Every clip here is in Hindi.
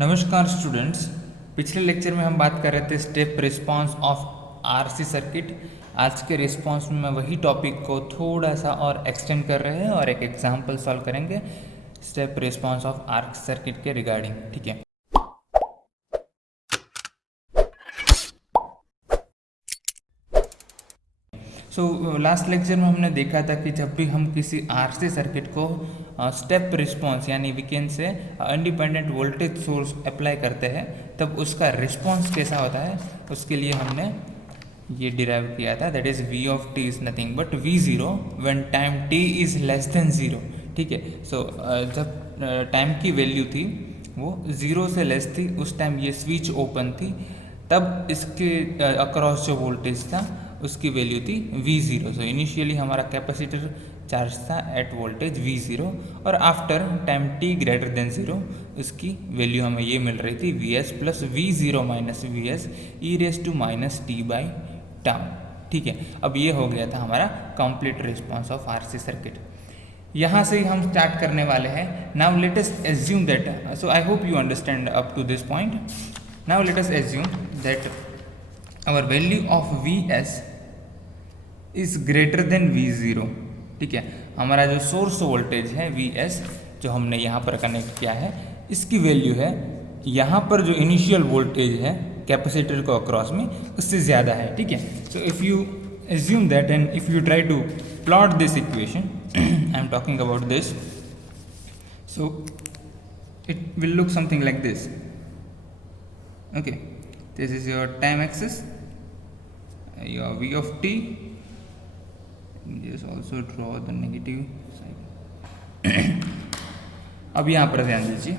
नमस्कार स्टूडेंट्स। पिछले लेक्चर में हम बात कर रहे थे step response of RC circuit. आज के रिस्पांस में मैं वही टॉपिक को थोड़ा सा और एक्सटेंड कर रहे हैं और एक एग्जांपल सॉल्व करेंगे step response of RC circuit के रिगार्डिंग। ठीक है, लास्ट लेक्चर में हमने देखा था कि जब भी हम किसी आरसी सर्किट को स्टेप रिस्पांस यानी we can say independent voltage source apply करते हैं तब उसका रिस्पांस कैसा होता है, उसके लिए हमने ये डिराइव किया था। That is v of t is nothing but v0 when time t is less than 0। ठीक है, जब टाइम की वैल्यू थी वो 0 से लेस थी, उस टाइम ये स्विच ओपन थी, तब इसके अक्रॉस जो वोल्टेज था उसकी वैल्यू थी V0। सो इनिशियली हमारा कैपेसिटर चार्ज था एट वोल्टेज V0 और after time t greater than 0 उसकी वैल्यू हमें ये मिल रही थी Vs plus V0 minus Vs e raise to minus t by tau. ठीक है, अब ये हो गया था हमारा complete response of RC circuit. यहाँ से ही हम स्टार्ट करने वाले हैं। Now let us assume that, so I hope you understand up to this point. Now let us assume that our value of Vs is greater than V0। ठीक है, हमारा जो सोर्स वोल्टेज है Vs जो हमने यहाँ पर कनेक्ट किया है, इसकी वैल्यू है यहाँ पर जो इनिशियल वोल्टेज है कैपेसिटर को अक्रॉस में उससे ज़्यादा है। ठीक है, so if you assume that and if you try to plot this equation, I am talking about this, so it will look something like this. Okay, this is your time axis, your v of t. Just also draw the negative side। अब यहाँ पर ध्यान दीजिए,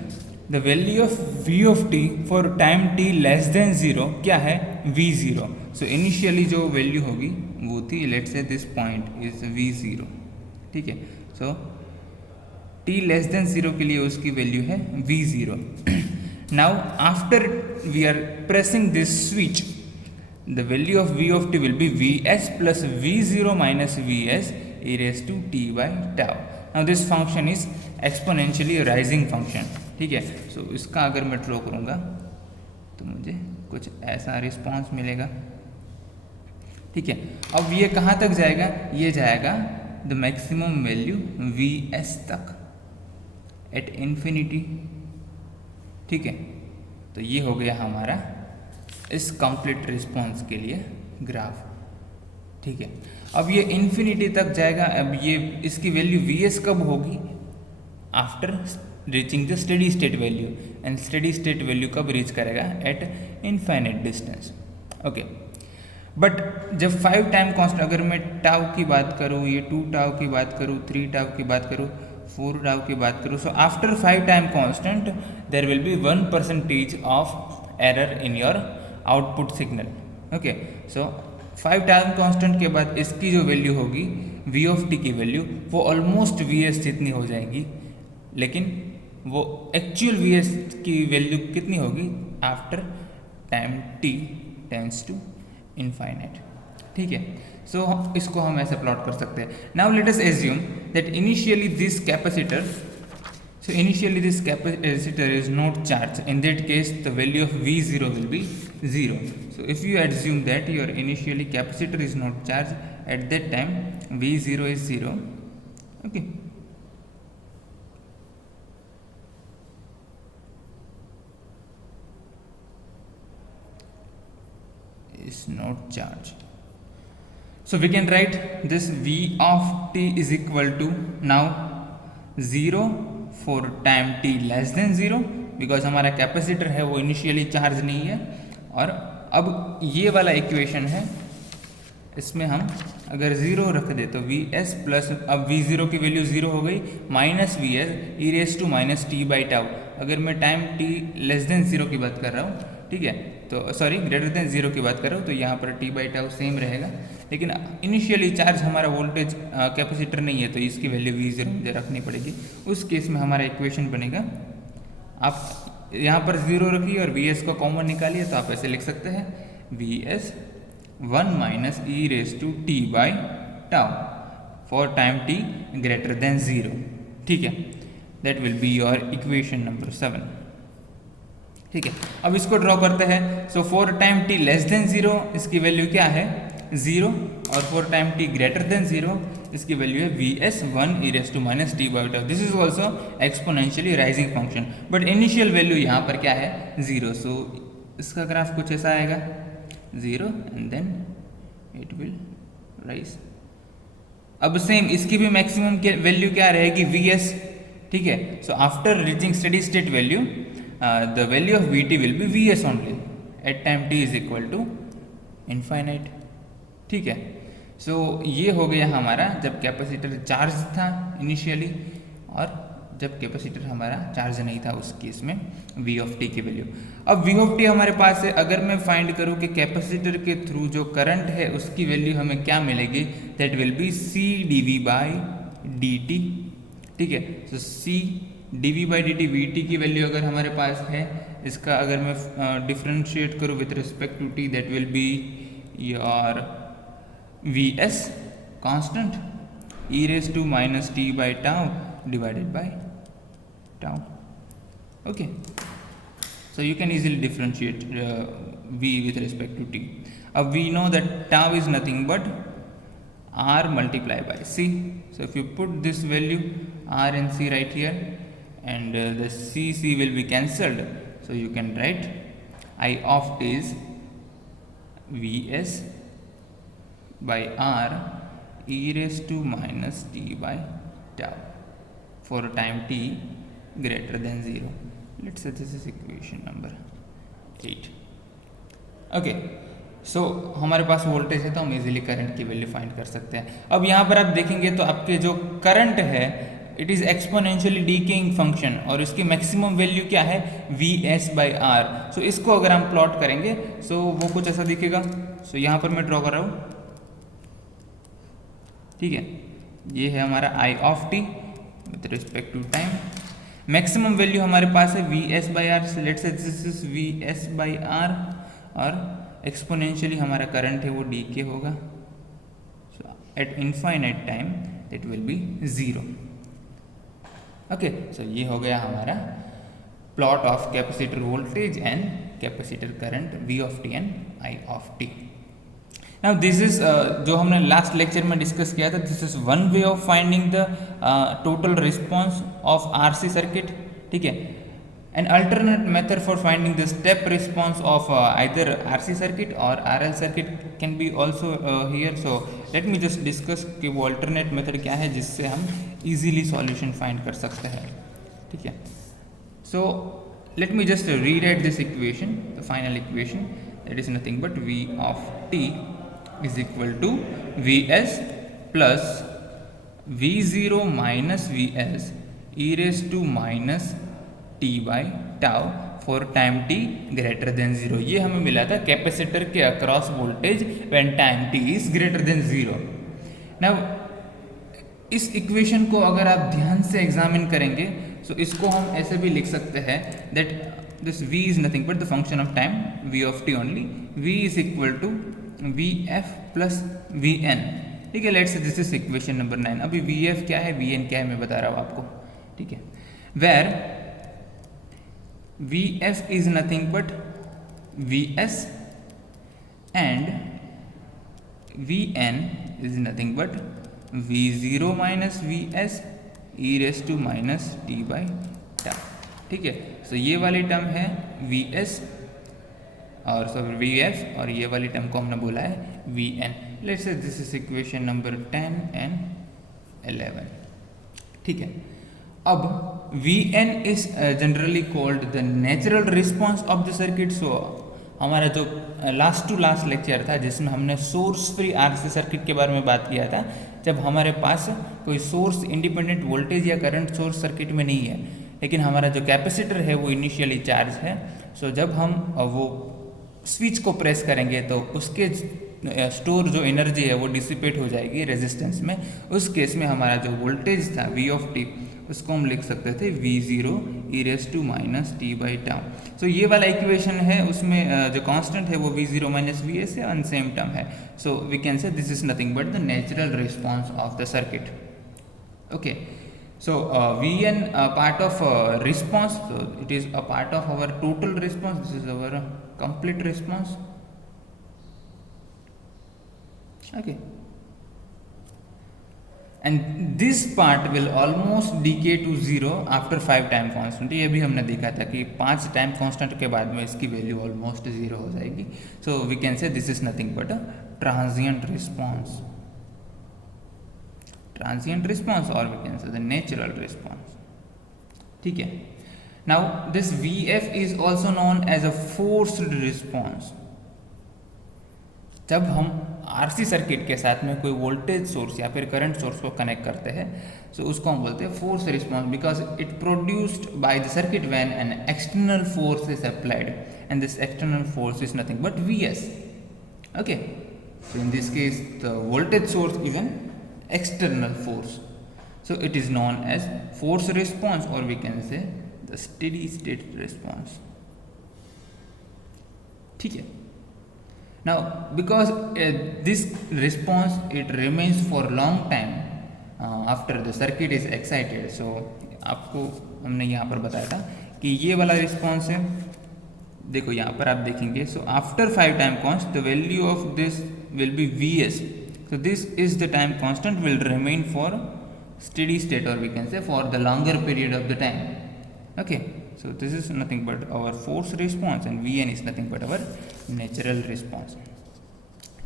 the value of v of t for time t less than 0 क्या है, v0। so initially जो वैल्यू होगी वो थी, let's say this point is v0। ठीक है, so t less than 0 के लिए उसकी वैल्यू है v0। Now after we are pressing this switch, the value of v of t will be Vs plus V0 minus Vs e raised to t by tau। Now this function is exponentially rising function। ठीक है, so इसका अगर मैं ड्रॉ करूँगा तो मुझे कुछ ऐसा रिस्पॉन्स मिलेगा। ठीक है, अब ये कहाँ तक जाएगा, ये जाएगा द मैक्सिमम वैल्यू Vs तक एट इन्फिनिटी। ठीक है, तो ये हो गया हमारा इस कंप्लीट रिस्पॉन्स के लिए ग्राफ। ठीक है, अब ये इन्फिनिटी तक जाएगा। अब ये इसकी वैल्यू Vs कब होगी, after reaching the steady state value, and steady state value कब रीच करेगा, eight infinite distance. Okay, but जब 5 टाइम कांस्टेंट, अगर मैं टाउ की बात करूँ, ये 2 टाउ की बात करूँ, 3 टाउ की बात करूँ, 4 टाउ की बात करूँ, so after 5 time constant there will be 1% of error in your output signal. Okay, so 5 time constant के बाद इसकी जो वैल्यू होगी v ऑफ t की वैल्यू वो ऑलमोस्ट Vs जितनी हो जाएगी, लेकिन वो एक्चुअल Vs की वैल्यू कितनी होगी after time t tends to infinite. ठीक है, सो इसको हम ऐसे प्लॉट कर सकते हैं। Now let us assume that initially this capacitor, so initially this capacitor is not charged, in that case the value of V0 will be 0। so if you assume that your initially capacitor is not charged, at that time V0 is 0। okay, is not charged, so we can write this V of t is equal to now 0 for time t less than 0, because हमारा कैपेसिटर है वो इनिशियली चार्ज नहीं है। और अब ये वाला इक्वेशन है, इसमें हम अगर 0 रख दे तो Vs प्लस, अब V0 की वैल्यू 0 हो गई, minus Vs e raise to minus t by tau. अगर मैं टाइम t लेस देन 0 की बात कर रहा हूँ, ठीक है, तो सॉरी ग्रेटर देन 0 की बात कर रहा हूँ, तो यहाँ पर t बाई टाउ सेम रहेगा, लेकिन इनिशियली चार्ज हमारा वोल्टेज कैपेसिटर नहीं है, तो इसकी वैल्यू V0 मुझे रखनी पड़ेगी। उस केस में हमारा इक्वेशन बनेगा, आप यहाँ पर 0 रखिए और Vs को कॉमन निकालिए, तो आप ऐसे लिख सकते हैं Vs 1 minus e raise to t by tau for time t greater than 0। ठीक है, that will be your equation number 7। ठीक है, अब इसको ड्रॉ करते हैं। So for time t less than 0 इसकी वैल्यू क्या है 0, और for time t greater than 0 इसकी वैल्यू है vs 1 e raise to minus t by tau. This is also exponentially rising function, but initial value यहाँ पर क्या है 0। सो इसका ग्राफ कुछ ऐसा आएगा 0 and then it will rise. अब सेम इसकी भी मैक्सिमम वैल्यू क्या रहेगी vs, ठीक है। So after reaching steady state value the value of vt will be vs only at time t is equal to infinite, ठीक है। सो ये हो गया हमारा जब कैपेसिटर चार्ज था इनिशियली, और जब कैपेसिटर हमारा चार्ज नहीं था उस केस में v ऑफ t की वैल्यू। अब v ऑफ t हमारे पास है, अगर मैं फाइंड करूँ कि कैपेसिटर के थ्रू जो करंट है उसकी वैल्यू हमें क्या मिलेगी, that will be c dv by dt, ठीक है। So c dv by dt vt की वैल्यू अगर हमारे पास है, इसका अगर मैं डिफ्रेंशिएट करूँ with respect to t, that will be your vs constant e raise to minus t by tau divided by tau, okay. So you can easily differentiate v with respect to t। अब we know that tau is nothing but r multiplied by c, so if you put this value r and c right here, and the c will be cancelled, so you can write I of t is vs by r e raised to minus t by tau for time t greater than 0. Let's say this is equation number 8, okay। सो हमारे पास वोल्टेज है तो हम इजीली करंट की वैल्यू फाइंड कर सकते हैं। अब यहाँ पर आप देखेंगे तो आपके जो करंट है it is exponentially decaying function, और इसकी मैक्सिमम वैल्यू क्या है vs बाई आर। सो इसको अगर हम प्लॉट करेंगे सो वो कुछ ऐसा दिखेगा। सो यहाँ पर मैं ड्रॉ कर रहा हूँ, ठीक है। ये है हमारा I of t with respect to time. Maximum value हमारे पास है vs by R, let's say this is vs by R, और एक्सपोनेंशियली हमारा करंट है वो डीके होगा। So at infinite time it will be 0, okay. So ये हो गया हमारा plot of capacitor voltage and capacitor current v of t and I of t। Now this is जो हमने लास्ट लेक्चर में डिस्कस किया था, this is one way of finding the total response of RC circuit, ठीक है। An alternate method for finding the step response of either RC circuit or RL circuit can be also here. So let me just discuss कि वो alternate method क्या है जिससे हम easily solution find कर सकते हैं, ठीक है। So let me just rewrite this equation, the final equation, that is nothing but v of t is equal to vs plus v0 minus vs e raised to minus t by tau for time t greater than 0। ये हमें मिला था कैपेसिटर के across voltage when time t is greater than 0। Now इस इक्वेशन को अगर आप ध्यान से एग्जामिन करेंगे तो इसको हम ऐसे भी लिख सकते हैं that this v is nothing but the function of time v of t only, v is equal to vf plus vn, ठीक है। Let's say this is equation number 9। अभी vf क्या है vn क्या है मैं बता रहा हूँ आपको, ठीक है। Where vf is nothing but vs and vn is nothing but v0 minus vs e raised to minus t by tau, ठीक है। सो ये वाली टर्म है vs और सॉरी vf, और ये वाली टर्म को हमने बोला है vn। Let's say this is equation number 10 and 11, ठीक है। अब Vn is generally called the natural response of the circuit। So हमारा जो लास्ट टू लास्ट लेक्चर था जिसमें हमने सोर्स फ्री RC सर्किट के बारे में बात किया था, जब हमारे पास कोई सोर्स इंडिपेंडेंट वोल्टेज या करंट सोर्स सर्किट में नहीं है, लेकिन हमारा जो कैपेसिटर है वो इनिशियली चार्ज है। सो जब हम वो स्विच को प्रेस करेंगे तो उसके स्टोर जो एनर्जी है वो डिसिपेट हो जाएगी रेजिस्टेंस में। उस केस में हमारा जो वोल्टेज था v ऑफ t उसको हम लिख सकते थे v0 e raise to minus t by tau. So ये वाला इक्वेशन है उसमें जो कांस्टेंट है वो v0 माइनस vs है, और सेम टर्म है। So we can say this is nothing but the natural response of the circuit, okay. So Vn part of response, so it is a part of our total response. This is our complete response. Okay, and this part will almost decay to zero after 5 time constant. ये भी हमने देखा था कि 5 टाइम कांस्टेंट के बाद में इसकी वैल्यू ऑलमोस्ट जीरो हो जाएगी. So we can say this is nothing but a transient response. Transient response और we can say the natural response. ठीक है. Now this Vf is also known as a forced response. जब हम आरसी सर्किट के साथ में कोई वोल्टेज सोर्स या फिर करंट सोर्स को कनेक्ट करते हैं, सो उसको हम बोलते हैं force response, because it produced by the circuit when an external force is applied, and this external force is nothing but Vs. Okay, so in this case the voltage source is an external force, so it is known as force response और we can say the steady state response. ठीक है. Now because this response it remains for long time after the circuit is excited, so आपको हमने यहाँ पर बताया था कि ये वाला रिस्पॉन्स है. देखो यहाँ पर आप देखेंगे, so after 5 time constant the value of this will be Vs. So this is the time constant will remain for steady state or we can say for the longer period of the time. Okay, so this is nothing but our force response and Vn is nothing but our natural response.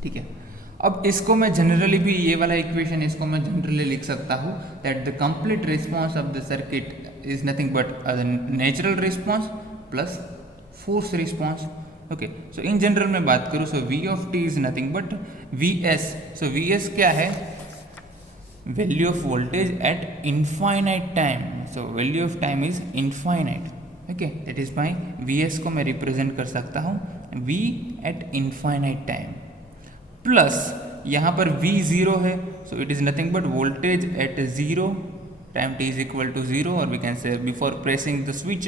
ठीक है. अब इसको मैं जनरली भी ये वाला इक्वेशन इसको मैं जनरली लिख सकता हूँ that the complete response of the circuit is nothing but natural response plus force response. Okay, so in general में बात करूँ, सो V of t is nothing but Vs. So Vs क्या है? Value of voltage at infinite time. So value of time is infinite. Okay, that is my Vs को मैं रिप्रेजेंट कर सकता हूँ V at infinite time plus यहाँ पर V0 है, सो it is nothing but voltage at zero time t is equal to zero और we can say before pressing the switch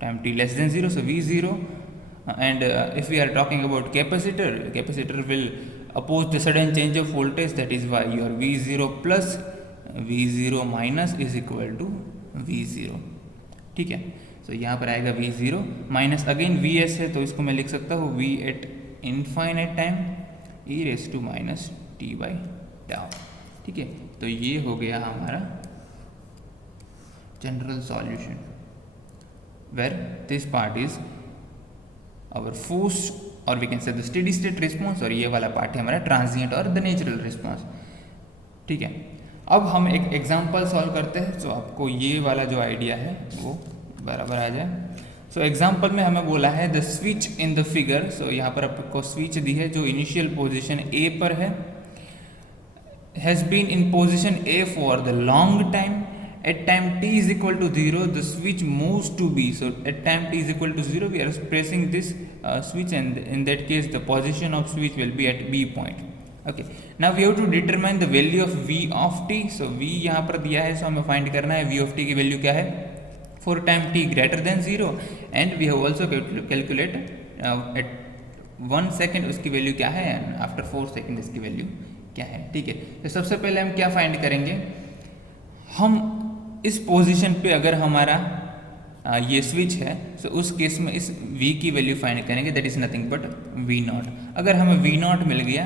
time t less than zero, so V0. And if we are talking about capacitor will oppose the sudden change of voltage, that is why your V0 plus V0 minus is equal to V0. ठीक है. तो यहाँ पर आएगा V0 माइनस अगेन Vs है, तो इसको मैं लिख सकता हूँ V at infinite time e raise to minus t by tau. ठीक है. तो ये हो गया हमारा general solution where this part is our force और we can say the steady state response और ये वाला पार्ट है हमारा ट्रांजिएंट और द नेचुरल रिस्पॉन्स. ठीक है. अब हम एक एग्जांपल सॉल्व करते हैं, तो आपको ये वाला जो आइडिया है वो बराबर आ जाए. सो एग्जांपल में हमें बोला है the switch in the figure. So यहाँ पर आपको स्विच दी है जो इनिशियल पोजीशन A पर है, has been in position A for the long time. At time t is equal to 0, the switch moves to B. So at time t is equal to 0, we are pressing this switch, and in that case, the position of switch will be at B point. Okay. Now we have to determine the value of V of t. So V यहाँ पर दिया है, so हमें find करना है V of t की value क्या है for time t greater than 0, and we have also calculate at 1 second उसकी value क्या है, and after 4 second इसकी value क्या है. ठीक है. तो सबसे पहले हम क्या find करेंगे, हम इस पोजीशन पे अगर हमारा ये स्विच है, तो उस केस में इस V की वैल्यू फाइंड करेंगे, that is nothing but V0. अगर हमें V0 मिल गया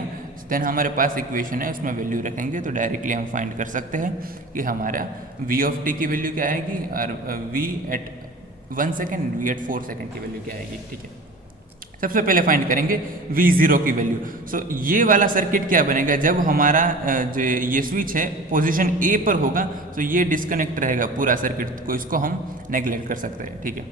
देन हमारे पास इक्वेशन है, उसमें वैल्यू रखेंगे तो डायरेक्टली हम फाइंड कर सकते हैं कि हमारा V ऑफ t की वैल्यू क्या आएगी और V at 1 second V at 4 second की वैल्यू क्या आएगी. ठीक है. सबसे पहले फाइंड करेंगे V0 की वैल्यू. सो ये वाला सर्किट क्या बनेगा, जब हमारा जो ये स्विच है पोजीशन A पर होगा, तो ये डिस्कनेक्ट रहेगा पूरा सर्किट, को इसको हम नेग्लेक्ट कर सकते हैं. ठीक है.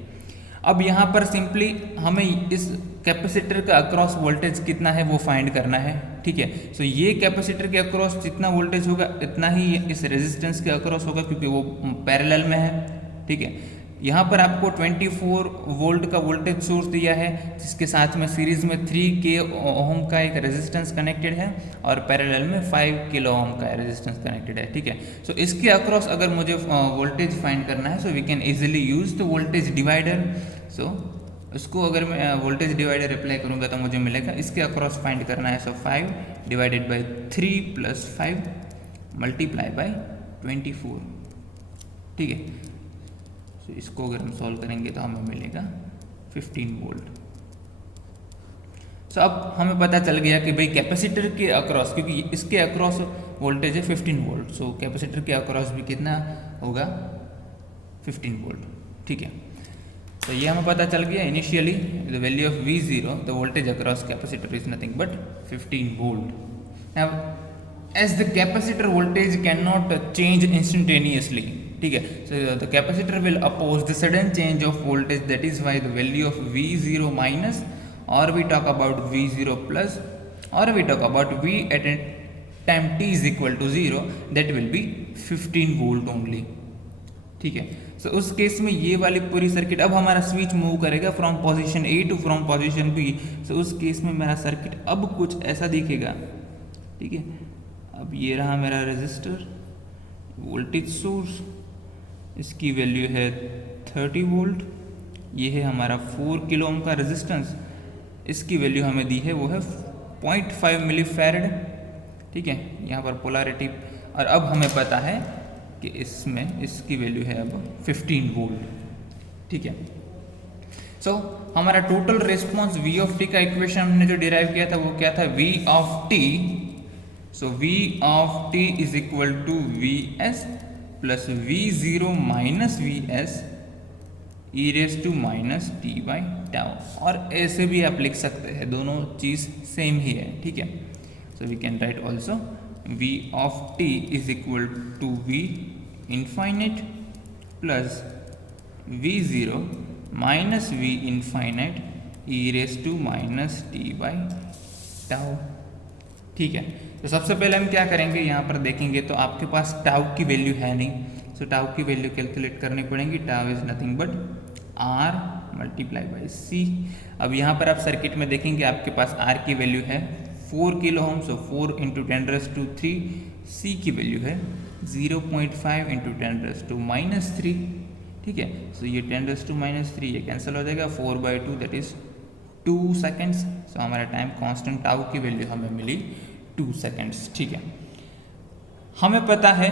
अब यहाँ पर सिंपली हमें इस कैपेसिटर का अक्रॉस वोल्टेज कितना है वो फाइंड करना है. ठीक है. सो ये कैपेसिटर के अक्रॉस जितना वोल्टेज होगा इतना ही इस रेजिस्टेंस के अक्रॉस होगा, क्योंकि वो पैरेलल में है. ठीक है. यहाँ पर आपको 24 वोल्ट का वोल्टेज सोर्स दिया है, जिसके साथ में सीरीज में 3K ओम का एक रेजिस्टेंस कनेक्टेड है और पैरेलल में 5 किलो ओम का रेजिस्टेंस कनेक्टेड है. ठीक है. सो इसके अक्रॉस अगर मुझे वोल्टेज फाइंड करना है, so we can easily use the voltage divider. So उसको अगर मैं वोल्टेज डिवाइडर अप्लाई करूँगा तो मुझे मिलेगा इसके अक्रॉस फाइंड करना है. सो 5 divided by 3 plus 5 multiply by 24. ठीक है। तो इसको अगर हम सॉल्व करेंगे तो हमें मिलेगा 15 वोल्ट। सो अब हमें पता चल गया कि भाई कैपेसिटर के अक्रॉस, क्योंकि इसके अक्रॉस वोल्टेज है 15 वोल्ट, सो कैपेसिटर के अक्रॉस भी कितना होगा 15 वोल्ट। ठीक है, तो ये हमें पता चल गया initially the value of V0, the voltage across capacitor is nothing but 15 volt. Now as the capacitor voltage cannot change instantaneously, ठीक है, so the capacitor will oppose the sudden change of voltage, that is why the value of V0 minus, or we talk about V0 plus, or we talk about V at a time t is equal to 0, that will be 15 volt only। ठीक है, so उस केस में ये वाली पूरी सर्किट, अब हमारा स्विच मूव करेगा from position A to from position B, so उस केस में मेरा सर्किट अब कुछ ऐसा दिखेगा। ठीक है, अब ये रहा मेरा रेजिस्टर, वोल्टेज सोर्स, इसकी वैल्यू है 30 वोल्ट, ये है हमारा 4 किलो ओम का रेजिस्टेंस, इसकी वैल्यू हमें दी है वो है 0.5 मिली फैरड। ठीक है, यहाँ पर पोलैरिटी, और अब हमें पता है कि इसमें इसकी वैल्यू है अब 15 वोल्ट। ठीक है, सो हमारा total response V of T का इक्वेशन हमने जो डिराइव किया था वो क्या था, V of T. So V of t is equal to Vs plus V0 minus Vs e raised to minus t by tau, और ऐसे भी आप लिख सकते हैं, दोनों चीज़ सेम ही है। ठीक है, so we can write also V of t is equal to V infinite plus V0 minus V infinite e raised to minus t by tau। ठीक है, तो सबसे पहले हम क्या करेंगे, यहाँ पर देखेंगे तो आपके पास टाउ की वैल्यू है नहीं, सो टाउ की वैल्यू कैलकुलेट करनी पड़ेगी। Tau is nothing but R multiply by C। अब यहाँ पर आप सर्किट में देखेंगे आपके पास R की वैल्यू है 4 किलो ओम, सो 4 इंटू 10⁻³ C की वैल्यू है 0.5 इंटू 10⁻³ ठीक है, सो ये 10⁻³ ये कैंसिल हो जाएगा, 4/2 दैट इज 2 सेकेंड्स। सो हमारा टाइम कांस्टेंट टाउ की वैल्यू हमें मिली 2 सेकेंड्स। ठीक है, हमें पता है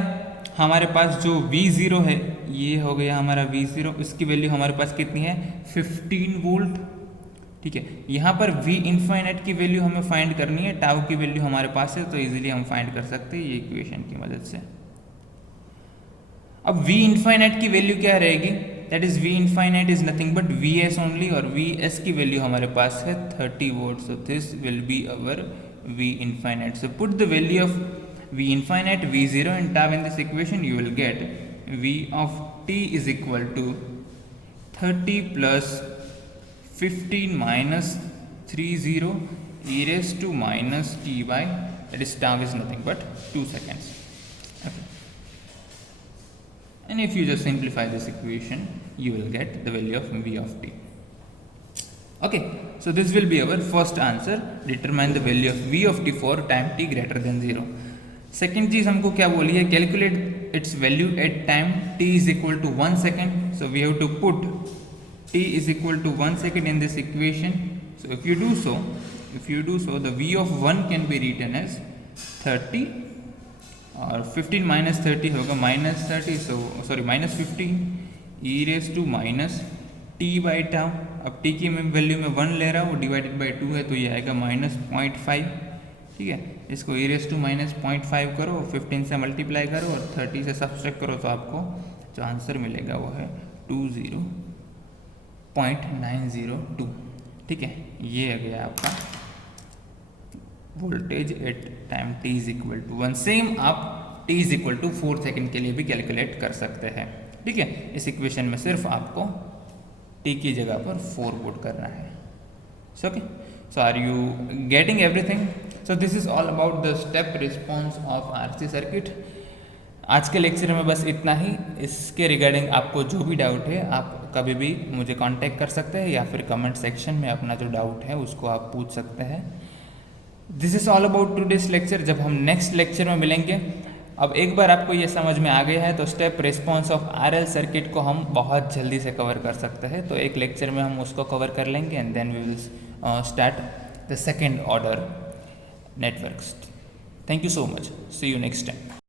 हमारे पास जो V0 है, ये हो गया हमारा V0, इसकी वैल्यू हमारे पास कितनी है 15 वोल्ट। ठीक है, यहाँ पर V इनफाइनाइट की वैल्यू हमें फाइंड करनी है, टाउ की वैल्यू हमारे पास है तो इजीली हम फाइंड कर सकते हैं ये इक्वेशन की मदद से। अब V इनफाइनाइट की वैल्यू क्या रहेगी, that is V infinite is nothing but Vs only, और Vs की वैल्यू हमारे पास है 30 volt, so this will be our V infinite. So put the value of V infinite, V0 and tau in this equation, you will get V of t is equal to 30 plus 15 minus 30 e raised to minus t by, that is tau is nothing but 2 seconds. Okay. And if you just simplify this equation, you will get the value of V of t. Okay, so this will be our first answer, determine the value of V of t for time t greater than 0. Second चीज हमको क्या बोली है, calculate its value at time t is equal to 1 second. So we have to put t is equal to 1 second in this equation. So if you do so, the V of 1 can be written as 30 और 15 minus 30 होगा minus 30, so sorry minus 15 e raised to minus t by tau। अब t की मैं वैल्यू में 1 ले रहा हूँ, डिवाइडेड बाई 2 है तो ये आएगा minus 0.5। ठीक है, इसको e raised to minus 0.5 करो, 15 से मल्टीप्लाई करो और 30 से सब्सट्रैक्ट करो तो आपको जो आंसर मिलेगा वो है 20.902। ठीक है, ये आ गया आपका voltage at time t is equal to 1। Same आप t is equal to 4 second के लिए भी कैलकुलेट कर सकते हैं। ठीक है, इस इक्वेशन में सिर्फ आपको t की जगह पर 4 पुट करना है। Okay, so are you getting everything? So this is all about the step response of RC circuit. आज के लेक्चर में बस इतना ही। इसके रिगार्डिंग आपको जो भी डाउट है आप कभी भी मुझे कांटेक्ट कर सकते हैं या फिर कमेंट सेक्शन में अपना जो डाउट है उसको आप पूछ सकते हैं। This is all about today's lecture. जब हम नेक्स्ट लेक्चर में मिलेंगे, अब एक बार आपको ये समझ में आ गया है तो step response of RL circuit को हम बहुत जल्दी से कवर कर सकते हैं। तो एक लेक्चर में हम उसको कवर कर लेंगे and then we will start the second order networks. Thank you so much, see you next time.